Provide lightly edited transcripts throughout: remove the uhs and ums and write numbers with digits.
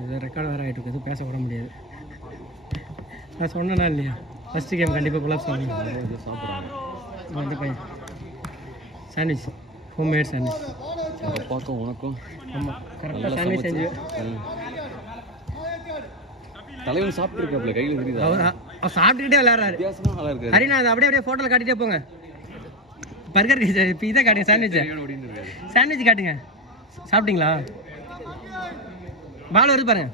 இது ரெக்கார்ட் வேறு ஆகிட்டு இருக்குது, பேச விட முடியாது. நான் சொன்னேன்னா இல்லையா, ஃபஸ்ட்டு கேம் கண்டிப்பாக கொலாப்ஸ் ஆகும். சாப்பிட்றாங்க அந்த பையன் சாண்ட்விச், ஹோம் மேட் சாண்ட்விச். அப்பாக்கும் உனக்கும் ஆமாம் கரெக்டாக சாண்ட்விச் செஞ்சு தலைவன் சாப்பிட்டுருக்காப்ல, கையில் தெரியுது. அவர் சாப்பிட்டுக்கிட்டே விளையாடுறாரு. வித்தியாசமாக நல்லா இருக்கு. ஹரினா அதை அப்படியே ஃபோட்டோவில் காட்டிகிட்டே போங்க. பர்கர் இப்போ இதை காட்டுங்க, சாண்ட்விச் சாண்ட்விச் காட்டுங்க. சாப்பிட்டீங்களா? பால் வருது பாருங்க.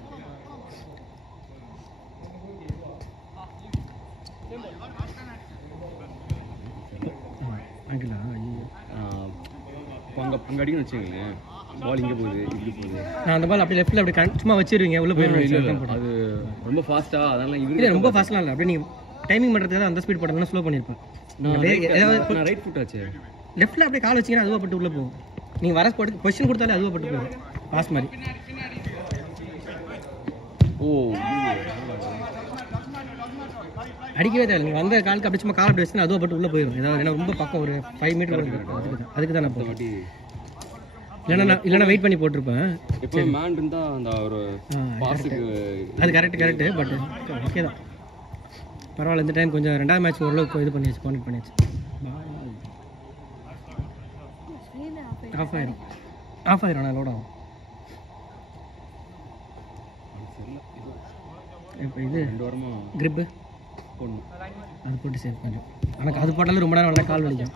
அங்கே அடிக்கணும்னு வச்சுக்கோங்களேன், பால் இங்கே போகுது, இப்படி போகுது. நான் அந்த பால் அப்படி லெஃப்ட்டில் அப்படி சும்மா வச்சிருவீங்க, உள்ளே போயிடுவேன். அது ரொம்ப ஃபாஸ்ட்டாக, அதனால இல்லை ரொம்ப ஃபாஸ்ட்லாம் இல்லை, அப்படியே நீங்கள் டைமிங் பண்ணுறதுக்கு அந்த ஸ்பீட் போட்டோம்னா ஸ்லோ பண்ணியிருப்பேன். நான் ரைட் ஃபுட் ஆச்சு, லெஃப்ட்டில் அப்படியே கால் வச்சிங்கன்னா அதுவாக பட்டு உள்ளே போகும். நீங்கள் வர பொசிஷன் கொடுத்தாலே அதுவாக பட்டு போகும், பாஸ் மாதிரி. ஓ அடிக்கவே தேவை. நீங்கள் வந்த காலுக்கு அப்படி சும்மா கால் அப்படி வச்சுன்னா அதுவாக பட்டு உள்ளே போயிடும். ஏதாவது ஏன்னா ரொம்ப பக்கம் ஒரு 5 மீட்டர் அதுக்கு தான் நான் போகிறேன். இல்லைன்னா வெயிட் பண்ணி போட்டிருப்பேன். இப்போ மேன் இருந்தால் அந்த ஒரு பாஸுக்கு அது கரெக்டு. பட் ஓகே தான், பரவாயில்ல. இந்த டைம் கொஞ்சம் 2வது மேட்ச் ஓரளவுக்கு இது பண்ணியாச்சு, கான்டெக்ட் பண்ணியாச்சு. ஆஃப் ஆயிரும் நான் லோட் ஆகும். இப்போ இது 2 வாரமாக கிரிப்பு போடணும், அது போட்டு சேவ் கொஞ்சம். எனக்கு அது போட்டாலும் ரொம்ப நேரம் நல்லா கால் வலிக்கும்.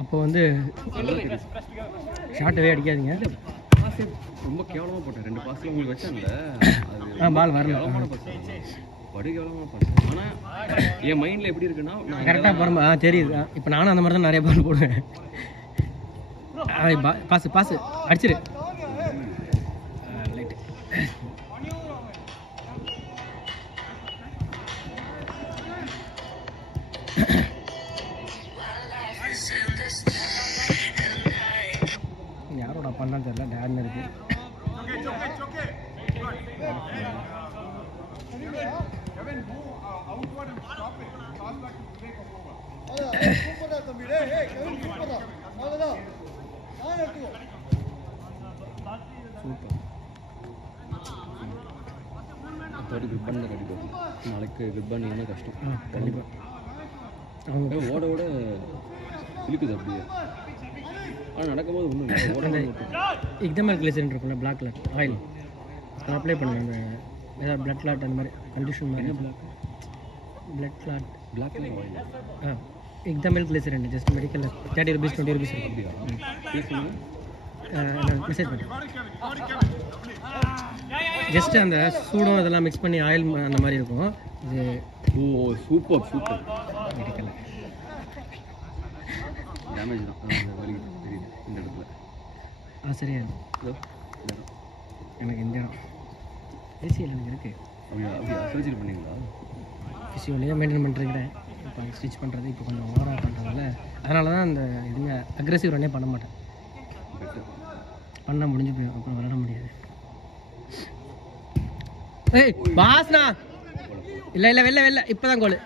அப்போ வந்து ஷார்ட்டவே அடிக்காதீங்க. ரொம்ப கேவலமாக போட்டேன். 2 பாஸில் உங்களுக்கு வச்சாங்கல்ல, பால் வரல, படு கேவலமாக பார்த்தேன். ஆனால் என் மைண்டில் எப்படி இருக்குன்னா, நான் கரெக்டாக போகிறோம் தெரியுது. இப்போ நானும் அந்த மாதிரி தான் நிறைய பால் போடுவேன். பாஸ் அடிச்சிரு. லைட்டு யாரோட பண்ணான்னு தெரியல, டேட்னு இருக்கு. ரிப்பன் கட்டிப்போம், நாளைக்கு ரிப்பன் என்ன கஷ்டம். கண்டிப்பாக அவங்க ஓட ஓட இழுக்குது அப்படியே. ஆனால் நடக்கும்போது ஒன்றும் எக்ஸாம்பிள் கிளிசரின் இருக்கும்ல, பிளாக் கலர் ஆயில், அதை அப்ளை பண்ணுங்க. அந்த ஏதாவது பிளட் கிளாட் அந்த மாதிரி கண்டிஷன் மாதிரி. Blood clot black colour oil example glycerin just medical 30 rupees 20 rupees message பண்ணி ஜஸ்ட் அந்த சூடம் இதெல்லாம் மிக்ஸ் பண்ணி ஆயில் அந்த மாதிரி இருக்கும். இது சூப்பர் மெடிக்கல் டேமேஜ் தான், வலி தெரியுது இந்த இடத்துல. சரியா எனக்கு இந்த இடம் ஏசியில் எனக்கு இருக்குது. அப்படியா சர்ஜரி பண்ணிங்களா? ஃபிசியோலேயே மெயின்டைன் பண்ணுறேன். இப்போ ஸ்டிச் பண்ணுறது இப்போ கொஞ்சம் ஓவராக பண்ணுறதால அதனால தான் அந்த இதுங்க அக்ரெசிவ் ரன்னே பண்ண மாட்டேன். பண்ணால் முடிஞ்சு போயிடும், அப்புறம் விளாட முடியாது. ஏய் பாஸ்ண்ணா, இல்லை வெளில இப்போ தான் கோல்.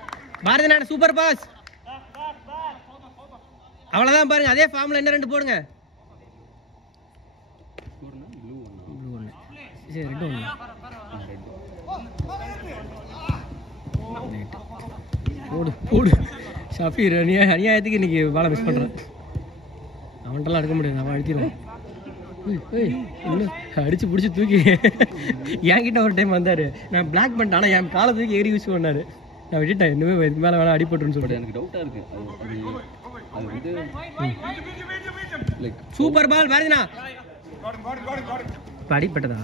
பாரதி நாடு சூப்பர் பாஸ், அவ்வளோதான். பாருங்க அதே ஃபார்மில் என்ன 2 போடுங்க. ப்ளூ 1 சரி, ரெட் 1 போடு. ஷஃபீர் அநியாயத்துக்கு இன்னைக்கு பாலை மிஸ் பண்ணுறேன். அவன்கிட்டலாம் எடுக்க முடியாது, அவன் அழுத்திடுவான். இன்னும் அடிச்சு பிடிச்சி தூக்கி என்கிட்ட ஒரு டைம் வந்தார். நான் பிளாக் பண்ணிட்டேன், ஆனால் என் காலை தூக்கி ஏறி யூஸ் பண்ணார். நான் விட்டுட்டேன், இன்னுமே இதுக்கு மேலே வேணா அடிபட்டுருன்னு சொல்லிட்டு. எனக்கு டவுட்டாக இருக்குது. அது வந்து லைக் சூப்பர் பால் பாரதினா. இப்போ அடிப்பட்டதா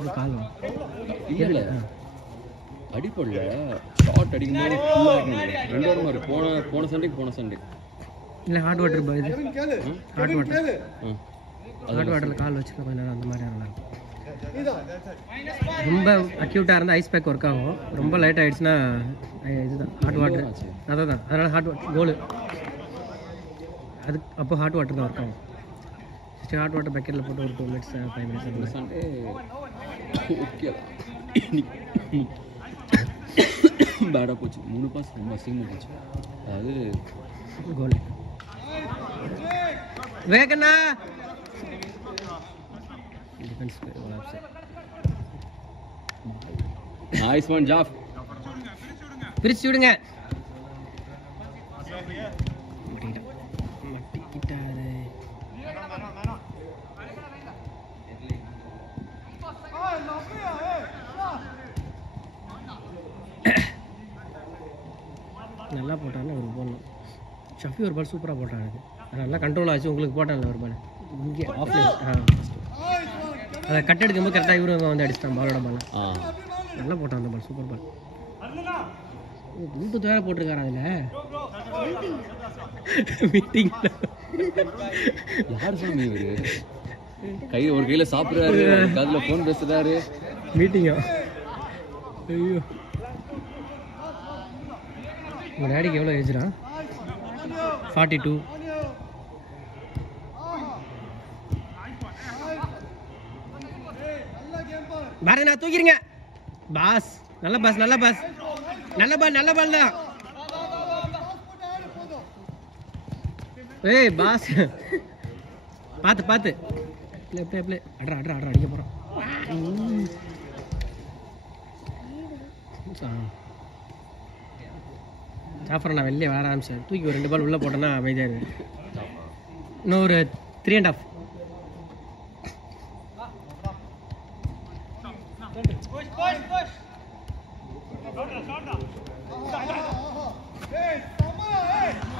ஒரு கால் இல்லை அடிப்படல, ஷார்ட் அடிக்கும்போது ஃபுல்லாக 2 வாரமாக இருக்குது. போன சண்டே இல்லை ஹாட் வாட்டர் பால், இது ஹாட் வாட்டரில் கால் வச்சுக்க கொஞ்சம் நேரம் அந்த மாதிரி நல்லாயிருக்கும். ரொம்ப அக்யூட்டாக இருந்தால் ஐஸ் பேக் ஒர்க் ஆகும், ரொம்ப லைட் ஆகிடுச்சுன்னா இதுதான் ஹாட் வாட்டர். அதான் அதனால் ஹாட் வாட்டர் கோலு அது அப்போ ஹாட் வாட்டர் தான் ஒர்க் ஆகும். ஜஸ்ட் ஹாட் வாட்டர் பக்கெட்டில் போட்டு ஒரு 2 minutes 5 minutes சண்டே ஓகே. பாஸும் பேடாக போச்சு. 3 பாஸ் ரொம்ப அசிங்கமாக போச்சு. அதாவது கோல் வேகண்ணா டிஃபென்ஸ் நைஸ் ஒன் ஜாஃப். பிரிச்சு விடுங்க. நல்லா போட்டான்னு ஒரு போடணும். ஷஃபி ஒரு பால் சூப்பராக போட்டான். அது நல்லா கண்ட்ரோல் ஆச்சு. உங்களுக்கு போட்டான்ல ஒரு பால் இங்கே ஆஃப்லைன். அதை கட் எடுக்கும்போது கரெக்டாக இவரும் வந்து அடிச்சிட்டான் பாலோட பால். நல்லா போட்டான் அந்த பால். சூப்பர் பால். ப்ளூடூத் வேறு போட்டிருக்காரு அதில். மீட்டிங் யார் சாமி இவரு? ஒரு கையில் சாப்பிட்றாரு, அதில் ஃபோன் பேசுகிறாரு. மீட்டிங்கா? ஐயோ, உங்கள் டேடிக்கு எவ்வளோ ஏஜ்ரா? 42. பாரதி நான் தூக்கிடுங்க பாஸ். நல்ல பாஸ், நல்ல பாஸ், நல்ல பால், நல்ல பால் தான். ஏய் பாஸ் பார்த்து பார்த்து ப்ளே ப்ளே ப்ளே. அட்ரா அட்ரா அட்ரா அடிக்க போகிறான். ஜாஃபர் நான் வெளியே வர ஆரம்பிச்சேன். தூக்கி ஒரு 2 பால் உள்ளே போட்டேன்னா அமைதியாக இருக்கு. இன்னும் ஒரு 3.5.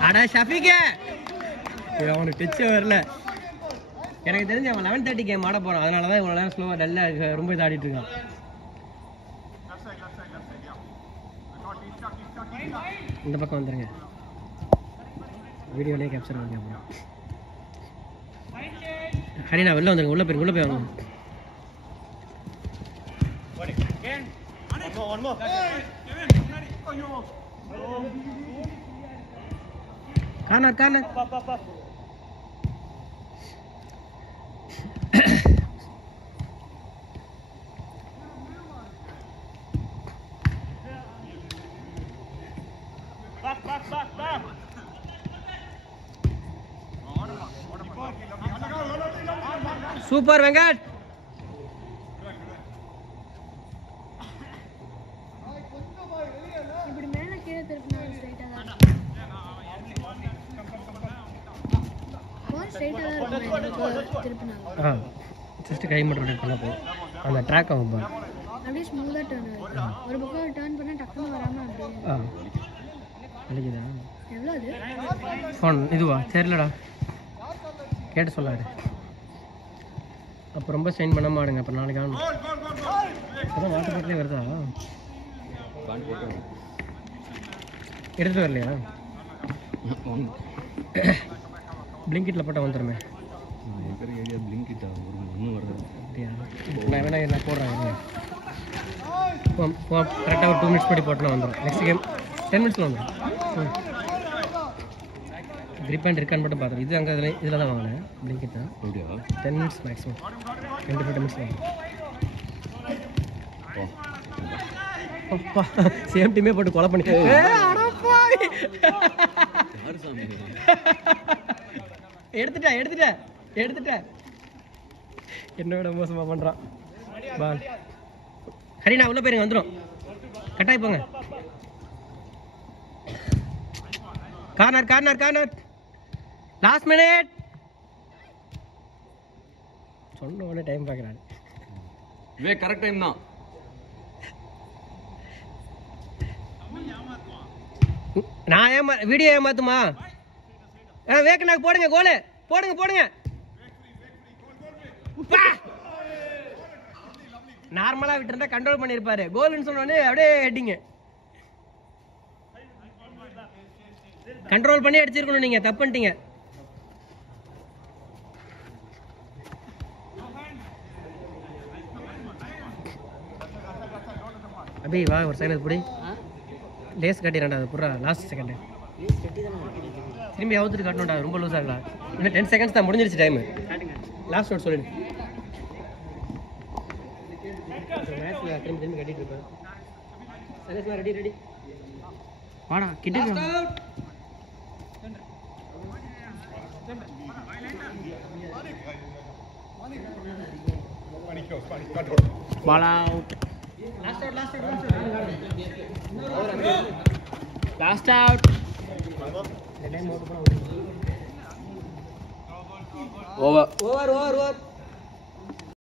அடா ஷஃபிகே, அவனுக்கு டச்சே வரல. எனக்கு தெரிஞ்சு அவன் 11:30 கேம் ஆட போகிறான். அதனால தான் இவ்வளோ நேரம் ஸ்லோவாக டல்லாக ரொம்ப இதாடிட்டு இருக்கான். இந்த பக்கம் வந்துடுங்க. வீடியோலேயே கேப்சர் பண்ணி அப்புறம் ஹரினா வெளில வந்துருங்க. உள்ளே போய் வாங்க. Corner super Venkat. இப்படி மேல கீழே திருப்பினா ஸ்ட்ரைட்டா தான் திருப்பினா. ஜஸ்ட் கை மட்டும் ரொட்டேட் பண்ணா போதும். அந்த ட்ராக் ஆகும் பால் அப்படியே ஸ்மூத்தா டர்ன் ஆகும். ஒரு பக்கம் டர்ன் பண்ணா டக்குன்னு வராம அப்படியே வலிக்குதா? எவ்வளோ அது ஃபோன் இதுவா தெரியலடா, கேட்டு சொல்லாரு. அப்போ ரொம்ப ஸ்ட்ரெயின் பண்ண மாடுங்க. அப்புறம் நாளைக்கு ஆகணும். அதான் வாட்டர் பாட்டிலே வருதா? எடுத்துகிட்டு வரலையா? பிளிங்கிட்டில் போட்டால் வந்துடுமே. அப்படியா? நான் வேணா நான் போடுறேன். கரெக்டாக ஒரு 2 மினிட்ஸ் படி போட்டோன்னா வந்துடும். நெக்ஸ்ட் கேம் 10 மினிட்ஸில் வந்துடும். கிரிப் அண்ட் இருக்கான்னு மட்டும் பார்த்துருவோம். இது அங்கே இதில் தான் வாங்கினேன். பிளிங்கிட் தான். 10 மினிட்ஸ் மேக்ஸிமம். 20 மினிட்ஸ் வாங்க. சேம் டீமே போட்டு கொலை பண்ணி எடுத்துட்டேன். என்னோட மோசமாக பண்ணுறான் பால். ஹரினா உள்ள போயிருங்க, வந்துடும். கட்டாய் போங்க. Corner last minute. சொன்ன உடனே டைம் பார்க்குறாரு. கரெக்ட் டைம் தான். நான் வீடியோ ஏமாத்துமா? வேக்கனாக்கு போடுங்க, கோலு போடுங்க. நார்மலா விட்டுருந்தா கண்ட்ரோல் பண்ணிருப்பாரு. கோல்னு சொன்னோடனே அப்படியே ஹெட்டிங்க. கண்ட்ரோல் பண்ணி அடிச்சிருக்கணும். நீங்க தப்பு பண்ணிட்டீங்க. அபி வா ஒரு செகண்ட் புடி. லேஸ் கட்டிடா அது புறா. லாஸ்ட் செகண்ட் திரும்பி அவுத்துட்டு கட்டணும்டா. ரொம்ப லூஸ் ஆகலாம். இன்னும் 10 செகண்ட்ஸ் தான் முடிஞ்சிருச்சு டைம். லாஸ்ட் நோட் சொல்லிடு. மேட்ச்ல திரும்பி கட்டிட்டு இருப்பேன். ரெடி வாடா கிட்ட ball out. Last out. Over over over over